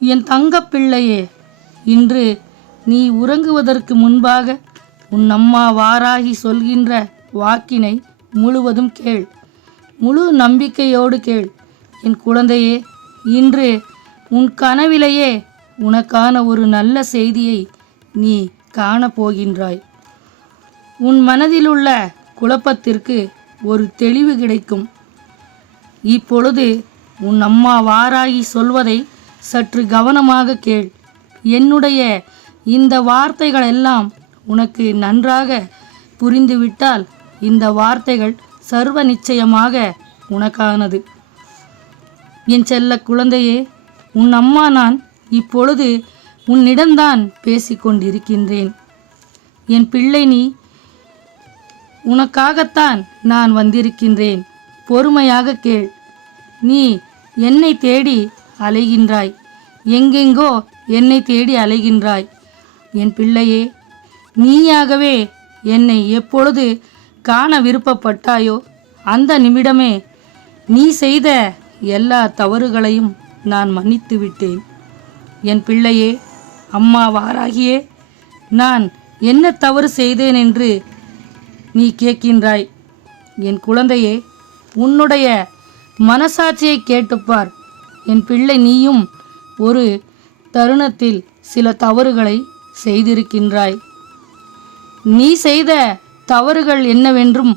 என் தங்கப்பிள்ளையே, இன்று நீ உறங்குவதற்கு முன்பாக உன் அம்மா வாராகி சொல்கின்ற வாக்கினை முழுவதும் கேள். முழு நம்பிக்கையோடு கேள். என் குழந்தையே, இன்று உன் கனவிலேயே உனக்கான ஒரு நல்ல செய்தியை நீ காணப்போகின்றாய். உன் மனதிலுள்ள குழப்பத்திற்கு ஒரு தெளிவு கிடைக்கும். இப்பொழுது உன் அம்மா வாராகி சொல்வதை சற்று கவனமாக கேள். என்னுடைய இந்த வார்த்தைகள் எல்லாம் உனக்கு நன்றாக புரிந்துவிட்டால் இந்த வார்த்தைகள் சர்வ நிச்சயமாக உனக்கானது. என் செல்ல குழந்தையே, உன் அம்மா நான் இப்பொழுது உன்னிடம்தான் பேசிக்கொண்டிருக்கின்றேன். என் பிள்ளை, நீ உனக்காகத்தான் நான் வந்திருக்கின்றேன். பொறுமையாக கேள். நீ என்னை தேடி அலைகின்றாய். எங்கெங்கோ என்னை தேடி அலைகின்றாய். என் பிள்ளையே, நீயாகவே என்னை எப்பொழுது காண விருப்பப்பட்டாயோ அந்த நிமிடமே நீ செய்த எல்லா தவறுகளையும் நான் மன்னித்து விட்டேன். என் பிள்ளையே, அம்மா வாராகியே, நான் என்ன தவறு செய்தேன் என்று நீ கேட்கின்றாய். என் குழந்தையே, உன்னுடைய மனசாட்சியை கேட்டுப்பார். என் பிள்ளை, நீயும் ஒரு தருணத்தில் சில தவறுகளை செய்திருக்கின்றாய். நீ செய்த தவறுகள் என்னவென்றும்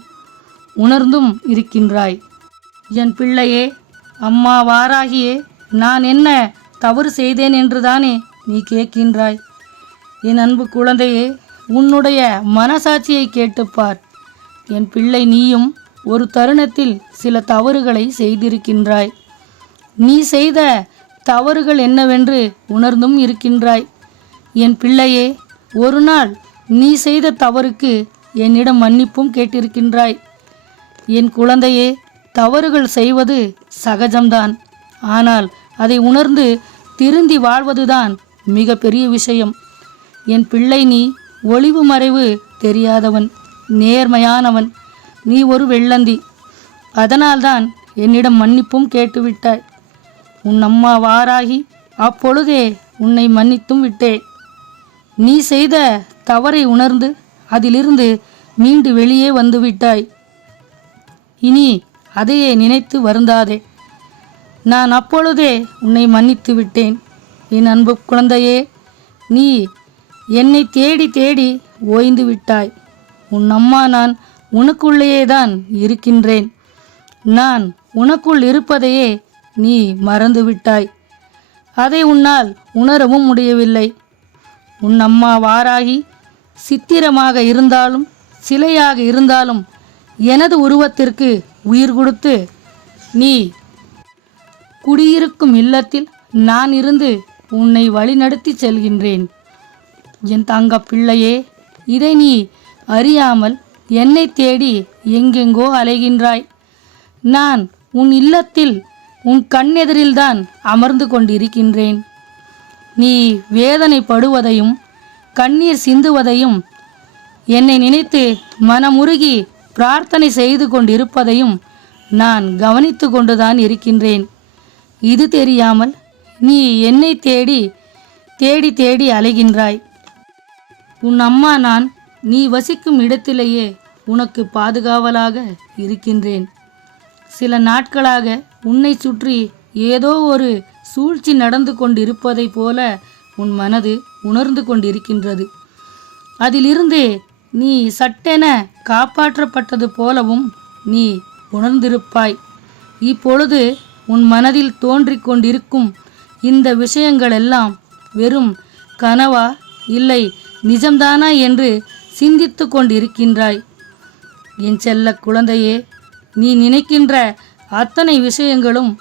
உணர்ந்தும் இருக்கின்றாய். என் பிள்ளையே, அம்மா வாராகியே, நான் என்ன தவறு செய்தேன் என்றுதானே நீ கேட்கின்றாய். என் அன்பு குழந்தையே, உன்னுடைய மனசாட்சியை கேட்டுப்பார். என் பிள்ளை, நீயும் ஒரு தருணத்தில் சில தவறுகளை செய்திருக்கின்றாய். நீ செய்த தவறுகள் என்னவென்று உணர்ந்தும் இருக்கின்றாய். என் பிள்ளையே, ஒரு நாள் நீ செய்த தவறுக்கு என்னிடம் மன்னிப்பும் கேட்டிருக்கின்றாய். என் குழந்தையே, தவறுகள் செய்வது சகஜம்தான். ஆனால் அதை உணர்ந்து திருந்தி வாழ்வதுதான் மிக பெரிய விஷயம். என் பிள்ளை, நீ ஒளிவு மறைவு தெரியாதவன், நேர்மையானவன். நீ ஒரு வெள்ளந்தி. அதனால்தான் என்னிடம் மன்னிப்பும் கேட்டுவிட்டாய். உன் அம்மா வாராகி அப்பொழுதே உன்னை மன்னித்தும் விட்டேன். நீ செய்த தவறை உணர்ந்து அதிலிருந்து மீண்டு வெளியே வந்துவிட்டாய். இனி அதையே நினைத்து வருந்தாதே. நான் அப்பொழுதே உன்னை மன்னித்து விட்டேன். என் அன்பு குழந்தையே, நீ என்னை தேடி தேடி ஓய்ந்து விட்டாய். உன் அம்மா நான் உனக்குள்ளேயேதான் இருக்கின்றேன். நான் உனக்குள் இருப்பதையே நீ மறந்து விட்டாய். அதை உன்னால் உணரவும் முடியவில்லை. உன் அம்மா வாராகி சித்திரமாக இருந்தாலும் சிலையாக இருந்தாலும் எனது உருவத்திற்கு உயிர் கொடுத்து நீ குடியிருக்கும் இல்லத்தில் நான் இருந்து உன்னை வழிநடத்தி செல்கின்றேன். என் தங்க பிள்ளையே, இதை நீ அறியாமல் என்னை தேடி எங்கெங்கோ அலைகின்றாய். நான் உன் இல்லத்தில் உன் கண்ணெதிரில்தான் அமர்ந்து கொண்டிருக்கின்றேன். நீ வேதனைப்படுவதையும் கண்ணீர் சிந்துவதையும் என்னை நினைத்து மனமுருகி பிரார்த்தனை செய்து கொண்டிருப்பதையும் நான் கவனித்து கொண்டுதான் இருக்கின்றேன். இது தெரியாமல் நீ என்னை தேடி தேடி தேடி அலைகின்றாய். உன் அம்மா நான் நீ வசிக்கும் இடத்திலேயே உனக்கு பாதுகாவலாக இருக்கின்றேன். சில நாட்களாக உன்னை சுற்றி ஏதோ ஒரு சூழ்ச்சி நடந்து கொண்டிருப்பதைப் போல உன் மனது உணர்ந்து கொண்டிருக்கின்றது. அதிலிருந்து நீ சட்டென காப்பாற்றப்பட்டது போலவும் நீ உணர்ந்திருப்பாய். இப்பொழுது உன் மனதில் தோன்றிக் கொண்டிருக்கும் இந்த விஷயங்களெல்லாம் வெறும் கனவா இல்லை நிஜம்தானா என்று சிந்தித்து கொண்டிருக்கின்றாய். என் செல்ல குழந்தையே, நீ நினைக்கின்ற அத்தனை விஷயங்களும்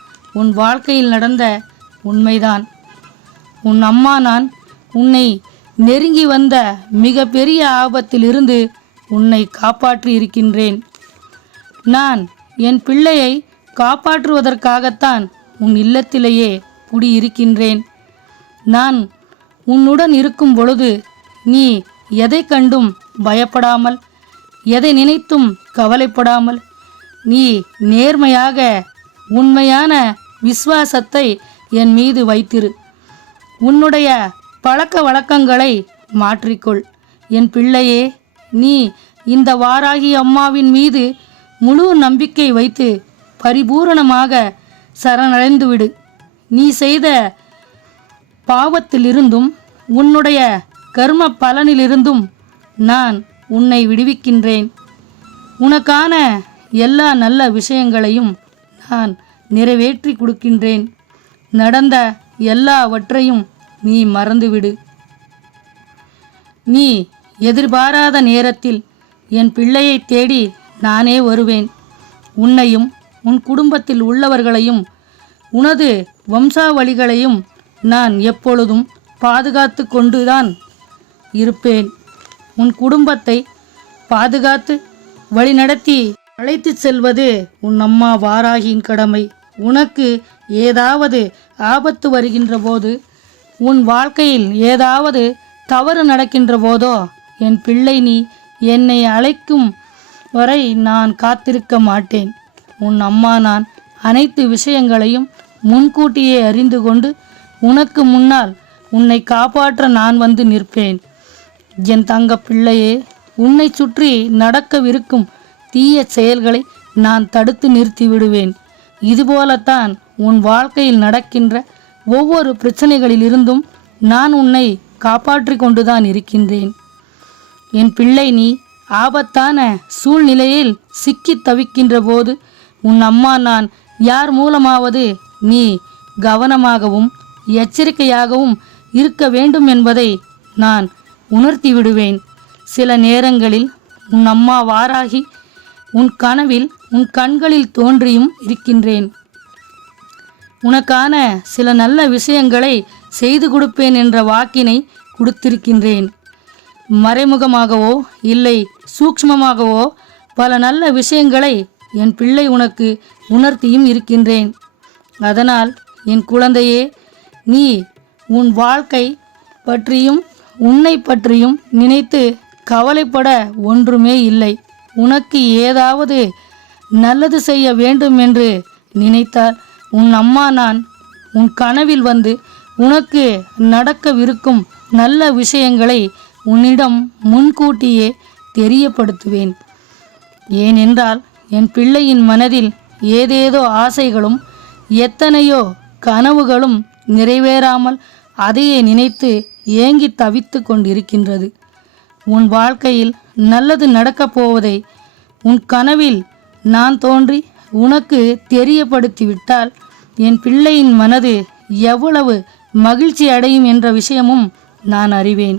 உன் வாழ்க்கையில் நடந்த உண்மைதான். உன் அம்மா நான் உன்னை நெருங்கி வந்த மிக பெரிய ஆபத்திலிருந்து உன்னை காப்பாற்றி இருக்கின்றேன். நான் என் பிள்ளையை காப்பாற்றுவதற்காகத்தான் உன் இல்லத்திலேயே குடியிருக்கின்றேன். நான் உன்னுடன் இருக்கும் பொழுது நீ எதை கண்டும் பயப்படாமல், எதை நினைத்தும் கவலைப்படாமல், நீ நேர்மையாக உண்மையான விசுவாசத்தை என் மீது வைத்திரு. உன்னுடைய பழக்க வழக்கங்களை மாற்றிக்கொள். என் பிள்ளையே, நீ இந்த வாராகி அம்மாவின் மீது முழு நம்பிக்கை வைத்து பரிபூரணமாக சரணடைந்துவிடு. நீ செய்த பாவத்திலிருந்தும் உன்னுடைய கர்ம பலனிலிருந்தும் நான் உன்னை விடுவிக்கின்றேன். உனக்கான எல்லா நல்ல விஷயங்களையும் நான் நிறைவேற்றி கொடுக்கின்றேன். நடந்த எல்லாவற்றையும் நீ மறந்துவிடு. நீ எதிர்பாராத நேரத்தில் என் பிள்ளையை தேடி நானே வருவேன். உன்னையும் உன் குடும்பத்தில் உள்ளவர்களையும் உனது வம்சாவளிகளையும் நான் எப்பொழுதும் பாதுகாத்து கொண்டுதான் இருப்பேன். உன் குடும்பத்தை பாதுகாத்து வழிநடத்தி அழைத்து செல்வது உன் அம்மா வாராகியின் கடமை. உனக்கு ஏதாவது ஆபத்து வருகின்ற போது, உன் வாழ்க்கையில் ஏதாவது தவறு நடக்கின்ற போதோ, என் பிள்ளை, நீ என்னை அழைக்கும் வரை நான் காத்திருக்க மாட்டேன். உன் அம்மா நான் அனைத்து விஷயங்களையும் முன்கூட்டியே அறிந்து கொண்டு உனக்கு முன்னால் உன்னை காப்பாற்ற நான் வந்து நிற்பேன். என் தங்க பிள்ளையே, உன்னை சுற்றி நடக்கவிருக்கும் தீய செயல்களை நான் தடுத்து நிறுத்தி விடுவேன். இதுபோலத்தான் உன் வாழ்க்கையில் நடக்கின்ற ஒவ்வொரு பிரச்சனைகளிலிருந்தும் நான் உன்னை காப்பாற்றி கொண்டுதான் இருக்கின்றேன். என் பிள்ளை, நீ ஆபத்தான சூழ்நிலையில் சிக்கி தவிக்கின்ற போது உன் அம்மா நான் யார் மூலமாவது நீ கவனமாகவும் எச்சரிக்கையாகவும் இருக்க வேண்டும் என்பதை நான் உணர்த்தி விடுவேன். சில நேரங்களில் உன் அம்மா வாராகி உன் கனவில் உன் கண்களில் தோன்றியும் இருக்கின்றேன். உனக்கான சில நல்ல விஷயங்களை செய்து கொடுப்பேன் என்ற வாக்கினை கொடுத்திருக்கின்றேன். மறைமுகமாகவோ இல்லை சூக்ஷ்மமாகவோ பல நல்ல விஷயங்களை என் பிள்ளை உனக்கு உணர்த்தியும் இருக்கின்றேன். அதனால் என் குழந்தையே, நீ உன் வாழ்க்கை பற்றியும் உன்னை பற்றியும் நினைத்து கவலைப்பட ஒன்றுமே இல்லை. உனக்கு ஏதாவது நல்லது செய்ய வேண்டும் என்று நினைத்தால் உன் அம்மா நான் உன் கனவில் வந்து உனக்கு நடக்கவிருக்கும் நல்ல விஷயங்களை உன்னிடம் முன்கூட்டியே தெரியப்படுத்துவேன். ஏனென்றால் என் பிள்ளையின் மனதில் ஏதேதோ ஆசைகளும் எத்தனையோ கனவுகளும் நிறைவேறாமல் அதையே நினைத்து ஏங்கி தவித்து கொண்டிருக்கின்றது. உன் வாழ்க்கையில் நல்லது நடக்கப் போவதை உன் கனவில் நான் தோன்றி உனக்கு தெரியப்படுத்திவிட்டால் என் பிள்ளையின் மனது எவ்வளவு மகிழ்ச்சி அடையும் என்ற விஷயமும் நான் அறிவேன்.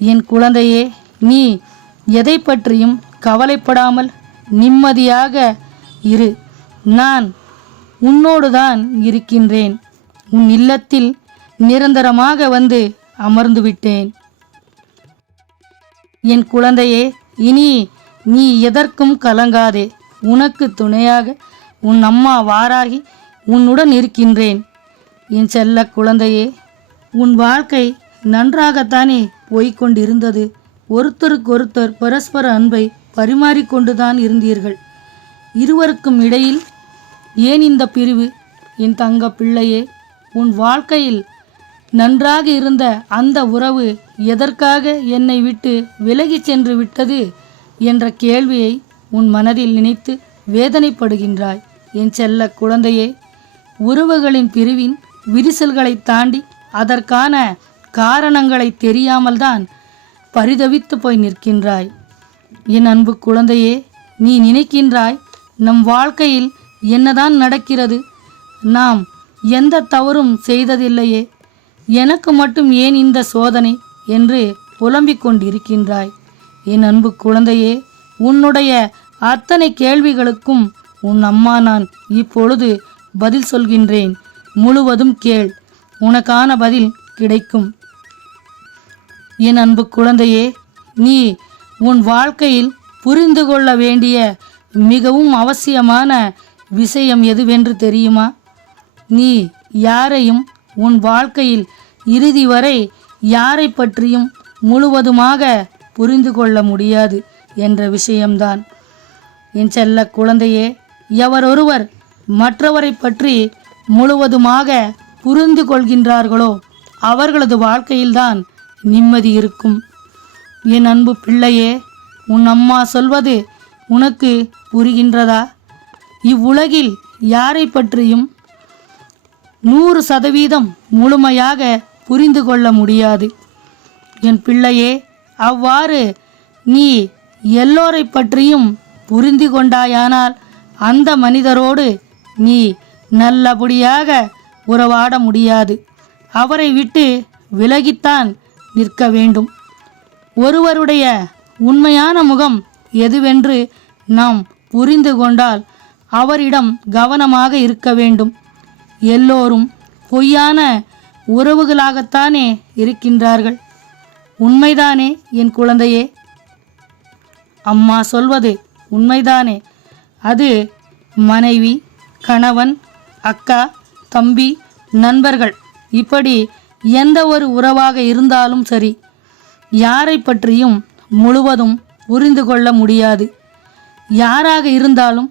என் குழந்தையே, நீ எதை பற்றியும் கவலைப்படாமல் நிம்மதியாக இரு. நான் உன்னோடுதான் இருக்கின்றேன். உன் இல்லத்தில் நிரந்தரமாக வந்து அமர்ந்து விட்டேன். என் குழந்தையே, இனி நீ எதற்கும் கலங்காதே. உனக்கு துணையாக உன் அம்மா வாராகி உன்னுடன் இருக்கின்றேன். என் செல்ல குழந்தையே, உன் வாழ்க்கை நன்றாகத்தானே போய்கொண்டிருந்தது. ஒருத்தருக்கொருத்தர் பரஸ்பர அன்பை பரிமாறிக்கொண்டுதான் இருந்தீர்கள். இருவருக்கும் இடையில் ஏன் இந்த பிரிவு? என் தங்க பிள்ளையே, உன் வாழ்க்கையில் நன்றாக இருந்த அந்த உறவு எதற்காக என்னை விட்டு விலகி சென்று விட்டது என்ற கேள்வியை உன் மனதில் நினைத்து வேதனைப்படுகின்றாய். என் செல்ல குழந்தையே, உறவுகளின் பிரிவின் விரிசல்களை தாண்டி அதற்கான காரணங்களை தெரியாமல்தான் பரிதவித்து போய் நிற்கின்றாய். என் அன்பு குழந்தையே, நீ நினைக்கின்றாய் நம் வாழ்க்கையில் என்னதான் நடக்கிறது, நாம் எந்த தவறும் செய்ததில்லையே, எனக்கு மட்டும் ஏன் இந்த சோதனை என்று புலம்பிக் கொண்டிருக்கின்றாய். என் அன்பு குழந்தையே, உன்னுடைய அத்தனை கேள்விகளுக்கும் உன் அம்மா நான் இப்பொழுது பதில் சொல்கின்றேன். முழுவதும் கேள், உனக்கான பதில் கிடைக்கும். என் அன்பு குழந்தையே, நீ உன் வாழ்க்கையில் புரிந்து கொள்ள வேண்டிய மிகவும் அவசியமான விஷயம் எதுவென்று தெரியுமா? நீ யாரையும் உன் வாழ்க்கையில் இறுதி வரை யாரை பற்றியும் முழுவதுமாக புரிந்து கொள்ள முடியாது என்ற விஷயம்தான். என் செல்ல குழந்தையே, எவரொருவர் மற்றவரை பற்றி முழுவதுமாக புரிந்து கொள்கின்றார்களோ அவர்களது வாழ்க்கையில்தான் நிம்மதி இருக்கும். என் அன்பு பிள்ளையே, உன் அம்மா சொல்வது உனக்கு புரிகின்றதா? இவ்வுலகில் யாரை பற்றியும் 100% முழுமையாக புரிந்து கொள்ள முடியாது. என் பிள்ளையே, அவ்வாறு நீ எல்லோரை பற்றியும் புரிந்து கொண்டாயானால் அந்த மனிதரோடு நீ நல்லபடியாக உறவாட முடியாது. அவரை விட்டு விலகித்தான் நிற்க வேண்டும். ஒருவருடைய உண்மையான முகம் எதுவென்று நாம் புரிந்து கொண்டால் அவரிடம் கவனமாக இருக்க வேண்டும். எல்லோரும் பொய்யான உறவுகளாகத்தானே இருக்கின்றார்கள். உண்மைதானே என் குழந்தையே? அம்மா சொல்வது உண்மைதானே? அது மனைவி, கணவன், அக்கா, தம்பி, நண்பர்கள், இப்படி எந்த ஒரு உறவாக இருந்தாலும் சரி, யாரை பற்றியும் முழுவதும் புரிந்து கொள்ள முடியாது. யாராக இருந்தாலும்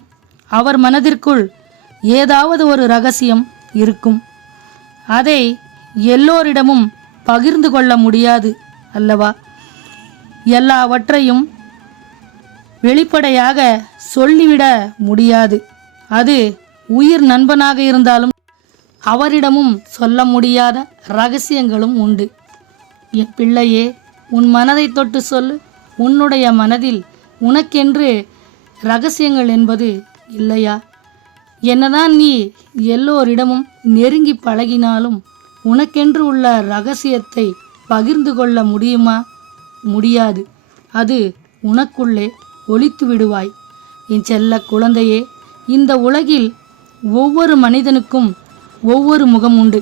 அவர் மனதிற்குள் ஏதாவது ஒரு ரகசியம் இருக்கும். அதை எல்லோரிடமும் பகிர்ந்து கொள்ள முடியாது அல்லவா? எல்லாவற்றையும் வெளிப்படையாக சொல்லிவிட முடியாது. அது உயிர் நண்பனாக இருந்தாலும் அவரிடமும் சொல்ல முடியாத ரகசியங்களும் உண்டு. என் பிள்ளையே, உன் மனதை தொட்டு சொல்லு. உன்னுடைய மனதில் உனக்கென்று ரகசியங்கள் என்பது இல்லையா? என்னதான் நீ எல்லோரிடமும் நெருங்கி பழகினாலும் உனக்கென்று உள்ள ரகசியத்தை பகிர்ந்து கொள்ள முடியுமா? முடியாது. அது உனக்குள்ளே ஒளித்து விடுவாய். என் செல்ல குழந்தையே, இந்த உலகில் ஒவ்வொரு மனிதனுக்கும் ஒவ்வொரு முகம் உண்டு.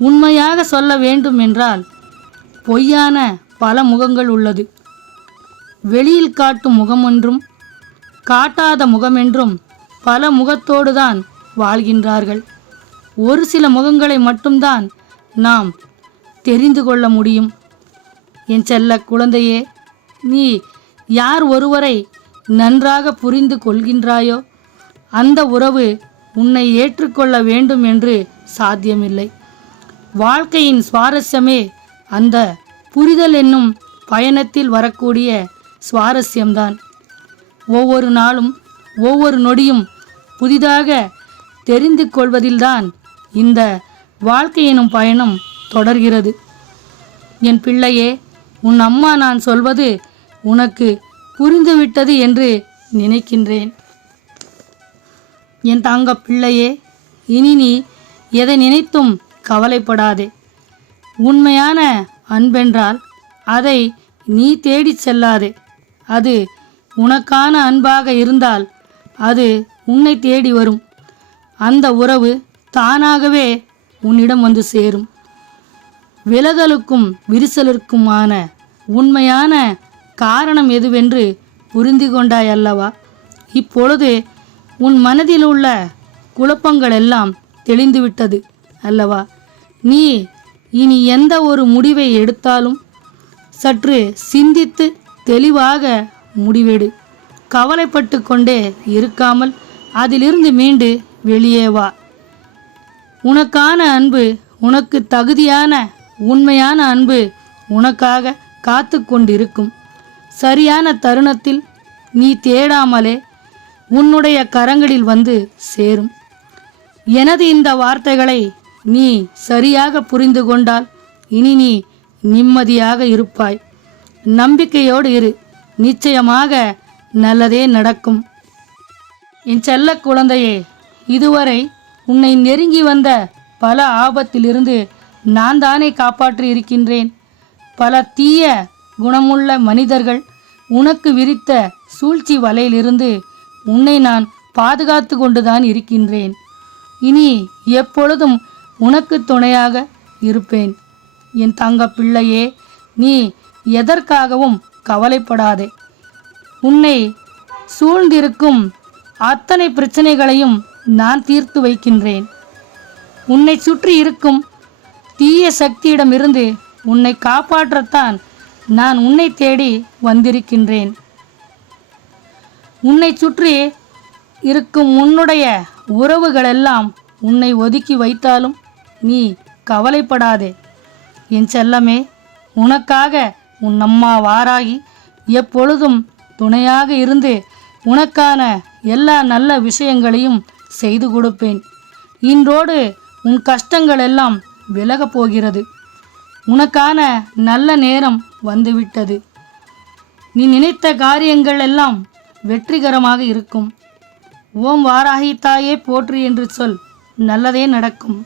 உண்மையாக சொல்ல வேண்டும் என்றால் பொய்யான பல முகங்கள் உள்ளது. வெளியில் காட்டும் முகமென்றும் காட்டாத முகமென்றும் பல முகத்தோடு தான் வாழ்கின்றார்கள். ஒரு சில முகங்களை மட்டும்தான் நாம் தெரிந்து கொள்ள முடியும். என் செல்ல குழந்தையே, நீ யார் ஒருவரை நன்றாக புரிந்து கொள்கின்றாயோ அந்த உறவு உன்னை ஏற்றுக்கொள்ள வேண்டும் என்று சாத்தியமில்லை. வாழ்க்கையின் சுவாரஸ்யமே அந்த புரிதல் என்னும் பயணத்தில் வரக்கூடிய சுவாரஸ்யம்தான். ஒவ்வொரு நாளும் ஒவ்வொரு நொடியும் புதிதாக தெரிந்து கொள்வதில்தான் இந்த வாழ்க்கை எனும் பயணம் தொடர்கிறது. என் பிள்ளையே, உன் அம்மா நான் சொல்வது உனக்கு புரிந்துவிட்டது என்று நினைக்கின்றேன். என் தங்க பிள்ளையே, இனி நீ எதை நினைத்தும் கவலைப்படாதே. உண்மையான அன்பென்றால் அதை நீ தேடிச் செல்லாதே. அது உனக்கான அன்பாக இருந்தால் அது உன்னை தேடி வரும். அந்த உறவு தானாகவே உன்னிடம் வந்து சேரும். விலகலுக்கும் விரிசலுக்குமான உண்மையான காரணம் எதுவென்று புரிந்து கொண்டாய் அல்லவா? இப்பொழுது உன் மனதில் உள்ள குழப்பங்கள் எல்லாம் தெளிந்துவிட்டது அல்லவா? நீ இனி எந்த ஒரு முடிவை எடுத்தாலும் சற்று சிந்தித்து தெளிவாக முடிவெடு. கவலைப்பட்டு கொண்டே இருக்காமல் அதிலிருந்து மீண்டு வெளியே வா. உனக்கான அன்பு, உனக்கு தகுதியான உண்மையான அன்பு உனக்காக காத்து கொண்டிருக்கும். சரியான தருணத்தில் நீ தேடாமலே உன்னுடைய கரங்களில் வந்து சேரும். எனது இந்த வார்த்தைகளை நீ சரியாக புரிந்து கொண்டால் இனி நீ நிம்மதியாக இருப்பாய். நம்பிக்கையோடு இரு. நிச்சயமாக நல்லதே நடக்கும். என் செல்ல குழந்தையே, இதுவரை உன்னை நெருங்கி வந்த பல ஆபத்திலிருந்து நான் தானே காப்பாற்றி இருக்கின்றேன். பல தீய குணமுள்ள மனிதர்கள் உனக்கு விரித்த சூழ்ச்சி வலையிலிருந்து உன்னை நான் பாதுகாத்து கொண்டுதான் இருக்கின்றேன். இனி எப்பொழுதும் உனக்கு துணையாக இருப்பேன். என் தங்க பிள்ளையே, நீ எதற்காகவும் கவலைப்படாதே. உன்னை சூழ்ந்திருக்கும் அத்தனை பிரச்சனைகளையும் நான் தீர்த்து வைக்கின்றேன். உன்னை சுற்றி இருக்கும் தீய சக்தியிடமிருந்து உன்னை காப்பாற்றத்தான் நான் உன்னை தேடி வந்திருக்கின்றேன். உன்னை சுற்றி இருக்கும் உன்னுடைய உறவுகளெல்லாம் உன்னை ஒதுக்கி வைத்தாலும் நீ கவலைப்படாதே. என் செல்லமே, உனக்காக உன் அம்மா வாராகி எப்பொழுதும் துணையாக இருந்து உனக்கான எல்லா நல்ல விஷயங்களையும் செய்து கொடுப்பேன். இன்றோடு உன் கஷ்டங்கள் எல்லாம் விலகப் போகிறது. உனக்கான நல்ல நேரம் வந்துவிட்டது. நீ நினைத்த காரியங்கள் எல்லாம் வெற்றிகரமாக இருக்கும். ஓம் வாராகி தாயே போற்றி என்று சொல், நல்லதே நடக்கும்.